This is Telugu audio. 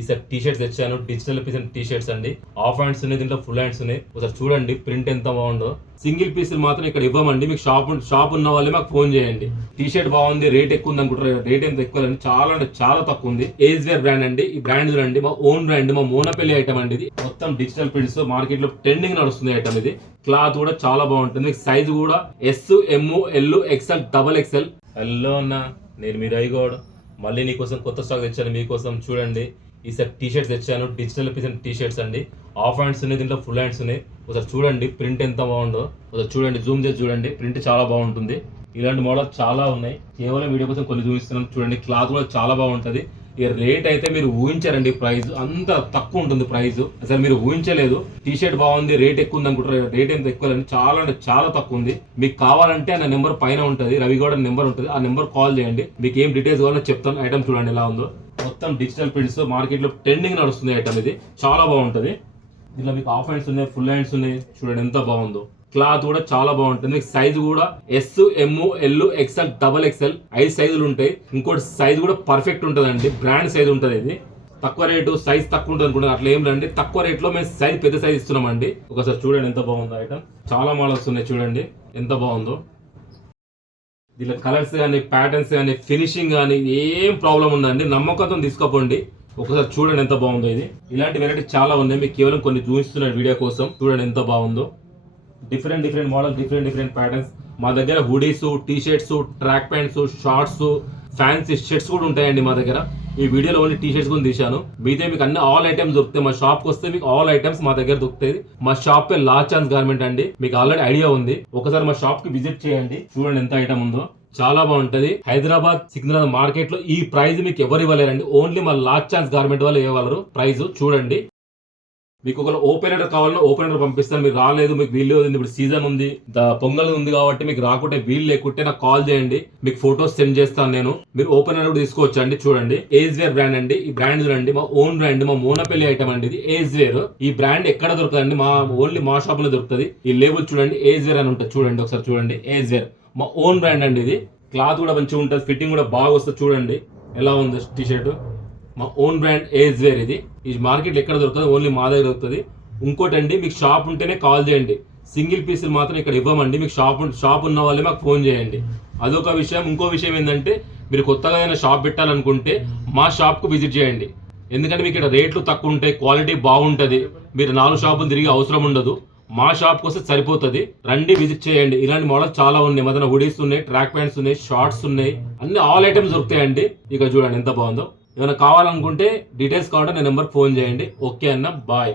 ఈసారి టీ షర్ట్స్ తెచ్చాను, డిజిటల్ పీస్ టీ షర్ట్స్ అండి. హాఫ్ హ్యాండ్స్ ఉన్నాయి, దీంట్లో ఫుల్ హ్యాండ్స్ ఉన్నాయి. ఒకసారి చూడండి ప్రింట్ ఎంత బాగుందో. సింగిల్ పీసులు మాత్రం ఇక్కడ ఇవ్వమండి. మీకు షాప్ ఉన్న వాళ్ళే మాకు ఫోన్ చేయండి. టీ షర్ట్ బాగుంది, రేట్ ఎక్కువ ఉంది అనుకుంటారు. రేట్ ఎంత ఎక్కువ అండి, చాలా అంటే చాలా తక్కువ ఉంది. ఏజ్ వేర్ బ్రాండ్ అండి. ఈ బ్రాండ్ చూడండి, మా ఓన్ బ్రాండ్, మా మోనపల్లి ఐటమ్ అండి. ఇది మొత్తం డిజిటల్ ప్రింట్స్, మార్కెట్ లో ట్రెండింగ్ నడుస్తుంది ఐటమ్ ఇది. క్లాత్ కూడా చాలా బాగుంటుంది. సైజ్ కూడా S, M, L, XL, double XL. Hello అన్న, నేను మీరు అయ్యగోడు మళ్ళీ నీకోసం కొత్త స్టాక్ తెచ్చాను మీకోసం. చూడండి ఈసారి టీ షర్ట్స్ తెచ్చాను, డిజిటల్ పీస్ టీ షర్ట్స్ అండి. హాఫ్ హ్యాండ్స్ ఉన్నాయి, దీంట్లో ఫుల్ హ్యాండ్స్ ఉన్నాయి. ఒకసారి చూడండి ప్రింట్ ఎంత బాగుందో. ఒకసారి చూడండి, జూమ్ చేసి చూడండి, ప్రింట్ చాలా బాగుంటుంది. ఇలాంటి మోడల్ చాలా ఉన్నాయి. కేవలం వీడియో కోసం కొన్ని చూపిస్తున్నాను. చూడండి క్లాత్ కూడా చాలా బాగుంటుంది. ఈ రేట్ అయితే మీరు ఊహించారండి, ప్రైస్ అంత తక్కువ ఉంటుంది. ప్రైస్ అసలు మీరు ఊహించలేదు. టీ షర్ట్ బాగుంది, రేట్ ఎక్కువ ఉంది అనుకుంటారు. రేట్ ఎంత ఎక్కువ అండి, చాలా అంటే చాలా తక్కువ ఉంది. మీకు కావాలంటే ఆ నెంబర్ పైన ఉంటుంది, రవిగౌడ నెంబర్ ఉంటుంది. ఆ నెంబర్ కాల్ చేయండి. మీకు ఏం డీటెయిల్స్ కావాలో చెప్తాను. ఐటమ్ చూడండి ఎలా ఉందో. మొత్తం డిజిటల్ ప్రింట్స్, మార్కెట్ లో ట్రెండింగ్ నడుస్తుంది ఐటమ్ ఇది. చాలా బాగుంటుంది. దీనిలో మీకు హాఫ్ హ్యాండ్స్ ఉన్నాయి, ఫుల్ హ్యాండ్స్ ఉన్నాయి. చూడండి ఎంత బాగుందో. క్లాత్ కూడా చాలా బాగుంటుంది. మీకు సైజ్ కూడా S, M, L, XL, double XL 5 సైజులు ఉంటాయి. ఇంకోటి సైజ్ కూడా పర్ఫెక్ట్ ఉంటుంది అండి. బ్రాండ్ సైజ్ ఉంటుంది. ఇది తక్కువ రేటు, సైజ్ తక్కువ ఉంటుంది అనుకుంటున్నారు. అట్లా ఏం రండి, తక్కువ రేట్లో మేము సైజ్ పెద్ద సైజ్ ఇస్తున్నామండి. ఒకసారి చూడండి ఎంత బాగుందో ఐటమ్. చాలా మోడల్స్ ఉన్నాయి, చూడండి ఎంత బాగుందో. దీనిలో కలర్స్ కానీ, ప్యాటర్న్స్ కానీ, ఫినిషింగ్ కానీ ఏం ప్రాబ్లం ఉందండి. నమ్మకంతో తీసుకోపోండి. ఒకసారి చూడండి ఎంత బాగుందో. ఇది ఇలాంటి వెరైటీ చాలా ఉన్నాయి. మీకు కేవలం కొన్ని చూపిస్తున్నాను వీడియో కోసం. చూడండి ఎంత బాగుందో. Different model, different patterns. మా దగ్గర hoodies, T shirts, track pants, shorts, fancy shirts కూడా ఉంటాయండి మా దగ్గర. ఈ వీడియోలో ఓన్లీ టీ షర్ట్స్ కూడా తీశాను. మీదే మీకు అన్ని ఆల్ ఐటమ్స్ దొరుకుతాయి. మా షాప్కి వస్తే మీకు ఆల్ ఐటమ్స్ మా దగ్గర దొరుకుతాయి. మా shop pay last chance garment అండి. మీకు ఆల్రెడీ ఐడియా ఉంది. ఒకసారి మా షాప్ కి విజిట్ చేయండి. చూడండి ఎంత ఐటమ్ ఉందో. చాలా బాగుంటది. హైదరాబాద్ సికింద్రాబాద్ మార్కెట్ లో ఈ ప్రైస్ మీకు ఎవరు ఇవ్వలేరండి. ఓన్లీ మా లాస్ట్ ఛాన్స్ గార్మెంట్ వాళ్ళు ఇవ్వగలరు ప్రైస్. చూడండి, మీకు ఒక ఓపెనర్ కావాలన్నా ఓపెనర్ పంపిస్తాను. మీరు రాలేదు, మీకు వీలు ఇప్పుడు సీజన్ ఉంది, పొంగల్ ఉంది కాబట్టి మీకు రాకుంటే వీలు లేకుంటే నాకు కాల్ చేయండి. మీకు ఫొటోస్ సెండ్ చేస్తాను నేను. మీరు ఓపెనర్ కూడా తీసుకోవచ్చు అండి. చూడండి ఏజ్ వేర్ బ్రాండ్ అండి. ఈ బ్రాండ్ చూడండి, మా ఓన్ బ్రాండ్, మా మోనపల్లి ఐటమ్ అండి. ఇది ఏజ్ వేర్. ఈ బ్రాండ్ ఎక్కడ దొరకదండి, ఓన్లీ మా షాప్ లో దొరుకుతుంది. ఈ లేబుల్ చూడండి, ఏజ్ వేర్ అని ఉంటుంది. చూడండి ఒకసారి చూడండి, ఏజ్ వేర్ మా ఓన్ బ్రాండ్ అండి. ఇది క్లాత్ కూడా మంచిగా ఉంటుంది, ఫిట్టింగ్ కూడా బాగా వస్తుంది. చూడండి ఎలా ఉంది టీ షర్ట్. మా ఓన్ బ్రాండ్ ఏజ్ వేర్. ఇది ఈ మార్కెట్లో ఎక్కడ దొరుకుతుంది, ఓన్లీ మా దగ్గర దొరుకుతుంది. ఇంకోటి అండి, మీకు షాప్ ఉంటేనే కాల్ చేయండి. సింగిల్ పీసులు మాత్రం ఇక్కడ ఇవ్వమండి. మీకు షాప్ ఉన్న వాళ్ళే మాకు ఫోన్ చేయండి. అదొక విషయం. ఇంకో విషయం ఏంటంటే, మీరు కొత్తగా ఏదైనా షాప్ పెట్టాలనుకుంటే మా షాప్కు విజిట్ చేయండి. ఎందుకంటే మీకు ఇక్కడ రేట్లు తక్కువ ఉంటాయి, క్వాలిటీ బాగుంటుంది. మీరు 4 షాపులు తిరిగి అవసరం ఉండదు. మా షాప్కి వస్తే సరిపోతుంది. రండి, విజిట్ చేయండి. ఇలాంటి మోడల్స్ చాలా ఉన్నాయి. మన హుడీస్ ఉన్నాయి, ట్రాక్ ప్యాంట్స్ ఉన్నాయి, షార్ట్స్ ఉన్నాయి, అన్ని ఆల్ ఐటమ్స్ దొరుకుతాయండి. ఇక చూడండి ఎంత బాగుందో. ఏమైనా కావాలనుకుంటే డీటెయిల్స్ కావాలంటే నా నెంబర్ ఫోన్ చేయండి. ఓకే అన్న, బాయ్.